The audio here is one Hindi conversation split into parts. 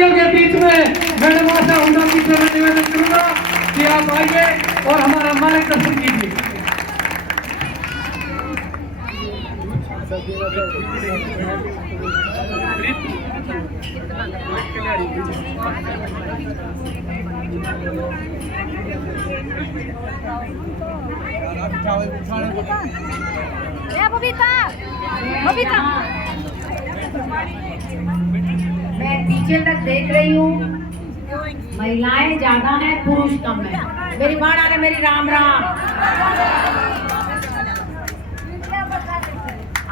तालियों के बीच में मैडम आशा हुंडा की से मैं निवेदन करूंगा कि आप आइए और हमारा मार्गदर्शन कीजिए। बबीता, बबीता, मैं पीछे तक देख रही हूँ, महिलाएं ज्यादा हैं, पुरुष कम है। मेरी बाण आ रहा, मेरी राम राम।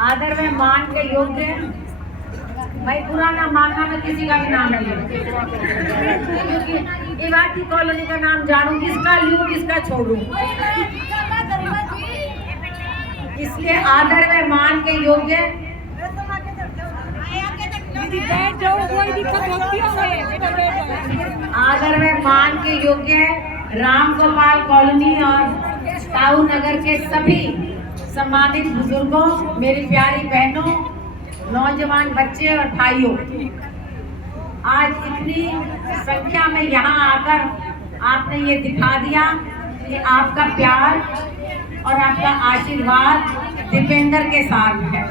आदर में मान के योग्य, भाई बुरा ना मानना, मैं किसी का भी नाम नहीं लूं, क्योंकि इवाकी कॉलोनी का नाम जानूं, किसका लूं किसका छोड़ूं, इसलिए आदर में मान के योग्य, आदर में मान के योग्य राम गोपाल कॉलोनी और ताऊ नगर के सभी सम्मानित बुजुर्गों, मेरी प्यारी बहनों, नौजवान बच्चे और भाइयों, आज इतनी संख्या में यहाँ आकर आपने ये दिखा दिया कि आपका प्यार और आपका आशीर्वाद दीपेंद्र के साथ है।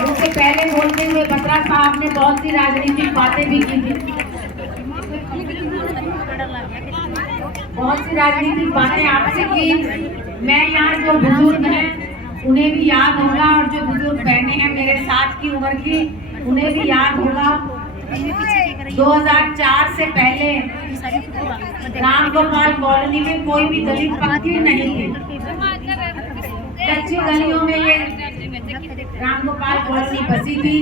मुझसे पहले बोलते हुए बत्रा साहब ने बहुत सी राजनीतिक बातें भी की थी, बहुत सी राजनीतिक बातें आपसे की। मैं यहाँ जो बुजुर्ग हैं उन्हें भी याद होगा, और जो बुजुर्ग बहनें हैं मेरे साथ की उम्र की, उन्हें भी याद होगा 2004 से पहले राम गोपाल कॉलोनी में कोई भी दलित पंक्ति नहीं थी। कच्ची गलियों में ये राम गोपाल कॉलोनी बसी थी,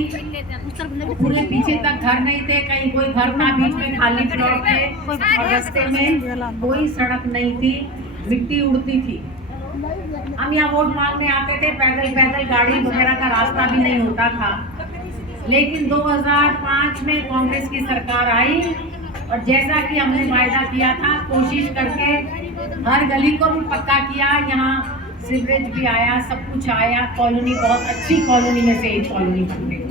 पूरे पीछे तक घर नहीं थे, कहीं कोई घर था, बीच में खाली प्लॉट थे, और रास्ते में कोई सड़क नहीं थी, मिट्टी उड़ती थी। हम यहाँ वोट मांगने आते थे, पैदल पैदल गाड़ी वगैरह का रास्ता भी नहीं होता था। लेकिन 2005 में कांग्रेस की सरकार आई, और जैसा कि हमने वायदा किया था, कोशिश करके हर गली को भी पक्का किया, यहाँ सीवरेज भी आया, सब कुछ आया, कॉलोनी बहुत अच्छी कॉलोनी में से एक कॉलोनी बन गई।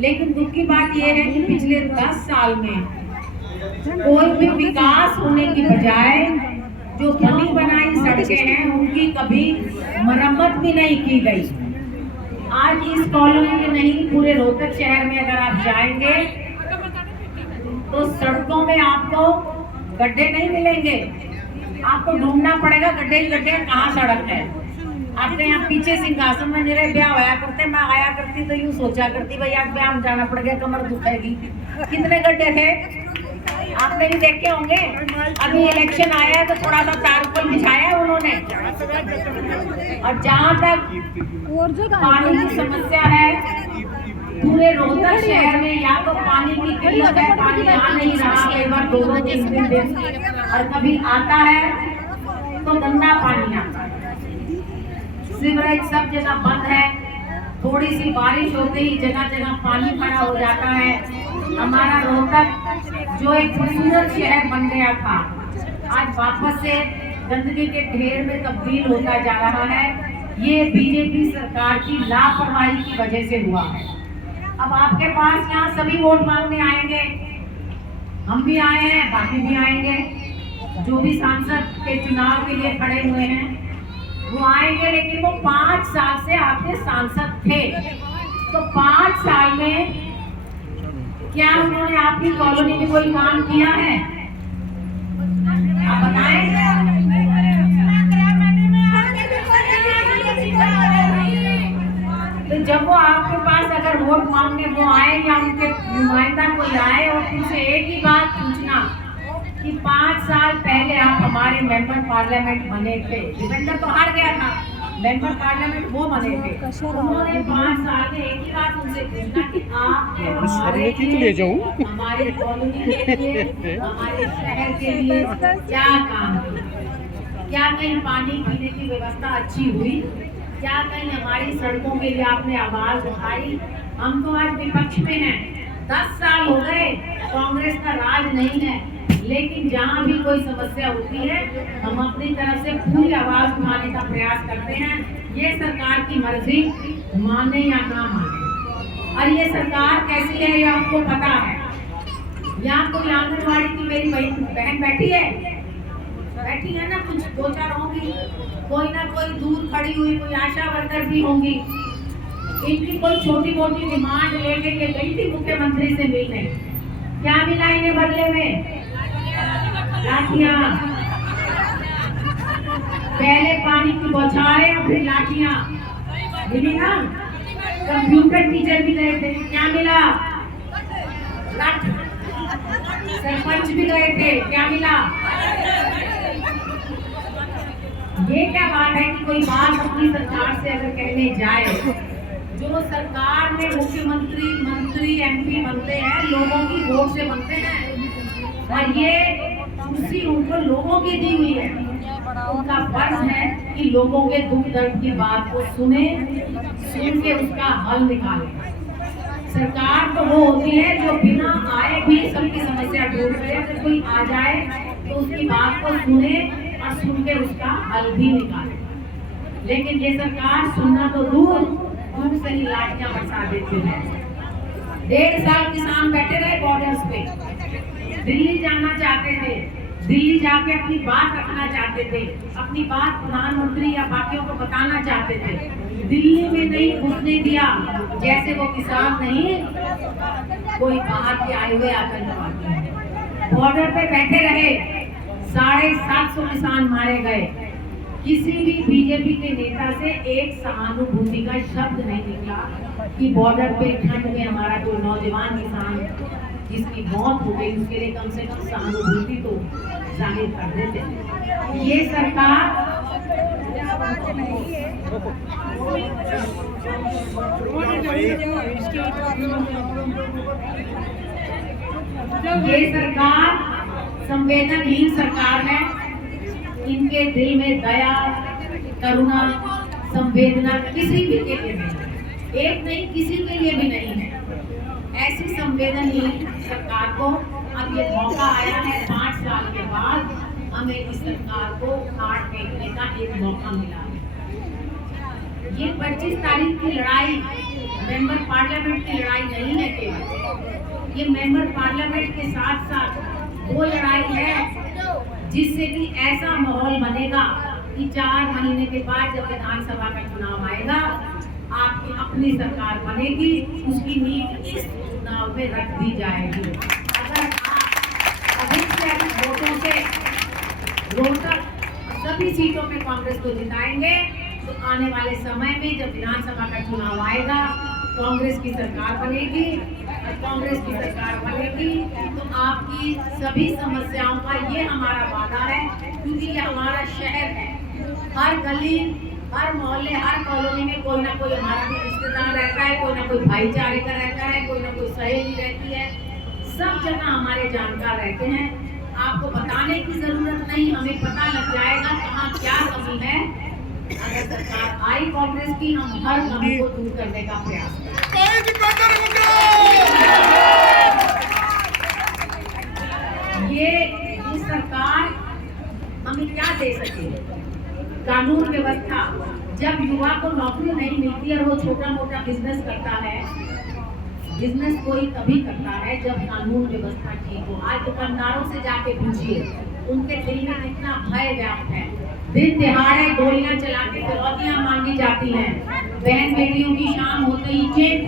लेकिन दुख की बात यह है कि पिछले 10 साल में कोई भी विकास होने की बजाय जो बनी बनाई सड़कें हैं उनकी कभी मरम्मत भी नहीं की गई। आज इस कॉलोनी में नहीं, पूरे रोहतक शहर में अगर आप जाएंगे तो सड़कों में आपको गड्ढे नहीं मिलेंगे, आपको ढूंढना पड़ेगा गड्ढे ही गड्ढे, कहाँ सड़क है। आपके यहाँ पीछे सिंहासन में मेरे ब्याह होया करते, मैं आया करती तो यूँ सोचा करती भाई आज ब्याह में जाना पड़ गया, कमर दुखेगी। कितने गड्ढे थे आपने भी देखे होंगे। अभी इलेक्शन आया है तो थोड़ा सा तारकोल बिछाया है उन्होंने। और जहाँ तक पानी की समस्या है, पूरे रोहतक शहर में या तो पानी की किल्लत है, पानी आ नहीं रहा, कई बार 2-3 दिन, और कभी आता है तो गंदा पानी आता है। सीवरेज सब जगह बंद है, थोड़ी सी बारिश होते ही जगह जगह पानी खड़ा हो जाता है। हमारा रोहतक जो एक खूबसूरत शहर बन गया था, आज वापस से गंदगी के ढेर में तब्दील होता जा रहा है। ये बीजेपी सरकार की लापरवाही की वजह से हुआ है। अब आपके पास यहाँ सभी वोट मांगने आएंगे, हम भी आए हैं, बाकी भी आएंगे, जो भी सांसद के चुनाव के लिए खड़े हुए हैं वो आएंगे। लेकिन वो 5 साल से आपके सांसद थे, तो 5 साल में क्या उन्होंने आपकी कॉलोनी में कोई काम किया है? आप बताएं। तो जब वो आपके पास अगर वोट मांगने वो आए या उनके नुमाइंदा कोई आए और उनसे एक ही बात पूछना कि 5 साल पहले आप हमारे मेंबर पार्लियामेंट बने थे, दीपेंद्र तो हार गया था, मेंबर पार्लियामेंट वो बने थे, उन्होंने 5 साल में एक ही बात उनसे पूछना कि आप हमारे कॉलोनी के लिए, हमारे शहर के लिए क्या काम किया? क्या कहीं पानी पीने की व्यवस्था अच्छी हुई? क्या कहीं हमारी सड़कों के लिए आपने आवाज उठाई? हम तो आज विपक्ष में हैं, 10 साल हो गए, कांग्रेस का राज नहीं है, लेकिन जहाँ भी कोई समस्या होती है हम अपनी तरफ से पूरी आवाज उठाने का प्रयास करते हैं। ये सरकार की मर्जी, माने या ना माने। और ये सरकार कैसी है ये आपको पता है। यहाँ कोई आंगनबाड़ी की मेरी बहन बैठी है ना, कुछ 2-4 होंगी, कोई ना कोई दूर खड़ी हुई कोई आशा वर्कर भी होंगी। इनकी कोई छोटी मोटी डिमांड लेके ये गई थी मुख्यमंत्री से मिलने, क्या मिला इन्हें बदले में? लाठियां। पहले पानी की बौछारें, फिर लाठियां मिली ना। कंप्यूटर टीचर भी गए थे, क्या मिला? लाठी। सरपंच भी गए थे, क्या मिला? ये क्या बात है कि कोई बात अपनी सरकार से अगर कहने जाए, जो सरकार में मुख्यमंत्री, मंत्री, एमपी बनते हैं लोगों की वोट से बनते हैं, और ये कुर्सी उनको लोगों की दी हुई है। उनका फर्ज है कि लोगों के दुख दर्द की बात को सुने, सुन के उसका हल निकाले। सरकार तो वो होती है जो बिना आए भी सबकी समस्या दूर करे। अगर कोई आ जाए तो उसकी बात को सुने और सुन के उसका हल भी निकाले। लेकिन ये सरकार सुनना तो दूर से ही लाठियां बरसा देती है। 1.5 साल किसान बैठे रहे बॉर्डर्स पे, दिल्ली जाना चाहते थे, दिल्ली जाके अपनी बात रखना चाहते थे, अपनी बात प्रधानमंत्री या बाकियों को बताना चाहते थे, दिल्ली में नहीं घुसने दिया। जैसे वो किसान नहीं, कोई बाहर के आए हुए आतंकवादी बॉर्डर पे बैठे रहे। 750 किसान मारे गए। किसी भी बीजेपी के नेता से एक सहानुभूति का शब्द नहीं निकला कि बॉर्डर पे ठंड में हमारा कोई नौजवान किसान जिसकी मौत हो गई उसके लिए कम से कम सहानुभूति तो जाहिर कर देते। ये सरकार संवेदनहीन सरकार है। इनके दिल में दया, करुणा, संवेदना किसी भी के लिए नहीं, एक नहीं किसी के लिए भी नहीं है। ऐसी संवेदनहीन सरकार को अब ये मौका आया है, 5 साल के बाद हमें इस सरकार को काट फेंकने का एक मौका मिला है। ये 25 तारीख की लड़ाई मेंबर पार्लियामेंट की लड़ाई नहीं है केवल, ये मेंबर पार्लियामेंट के साथ साथ वो लड़ाई है जिससे कि ऐसा माहौल बनेगा कि 4 महीने के बाद जब विधानसभा का चुनाव आएगा, आपकी अपनी सरकार बनेगी, उसकी नींव इस चुनाव में रख दी जाएगी। अगर आप अधिक से अधिक वोटों से रोहतक सभी सीटों में कांग्रेस को जिताएंगे तो आने वाले समय में जब विधानसभा का चुनाव आएगा, कांग्रेस की सरकार बनेगी। और कांग्रेस की सरकार बनेगी तो आपकी सभी समस्याओं का ये हमारा वादा है, क्योंकि ये हमारा शहर है। हर गली, हर मोहल्ले, हर कॉलोनी में कोई ना कोई हमारा भी रिश्तेदार रहता है, कोई ना कोई भाईचारे का रहता है, कोई ना कोई सहेली रहती है। सब जगह हमारे जानकार रहते हैं। आपको बताने की जरूरत नहीं, हमें पता लग जाएगा कहाँ क्या कमी है। अगर सरकार आई कांग्रेस की, हम हर कमी को दूर करने का प्रयास करेंगे। ये सरकार हमें क्या दे सके? कानून व्यवस्था। जब युवा को नौकरी नहीं मिलती और वो छोटा मोटा बिजनेस करता है, बिजनेस कोई तभी करता है जब कानून व्यवस्था ठीक हो। आज दुकानदारों से जाके पूछिए, उनके दिल में कितना भय व्याप्त है। दिन दिहाड़े गोलियां चला के फिरौतियां मांगी जाती हैं। बहन बेटियों की शाम होते ही चेन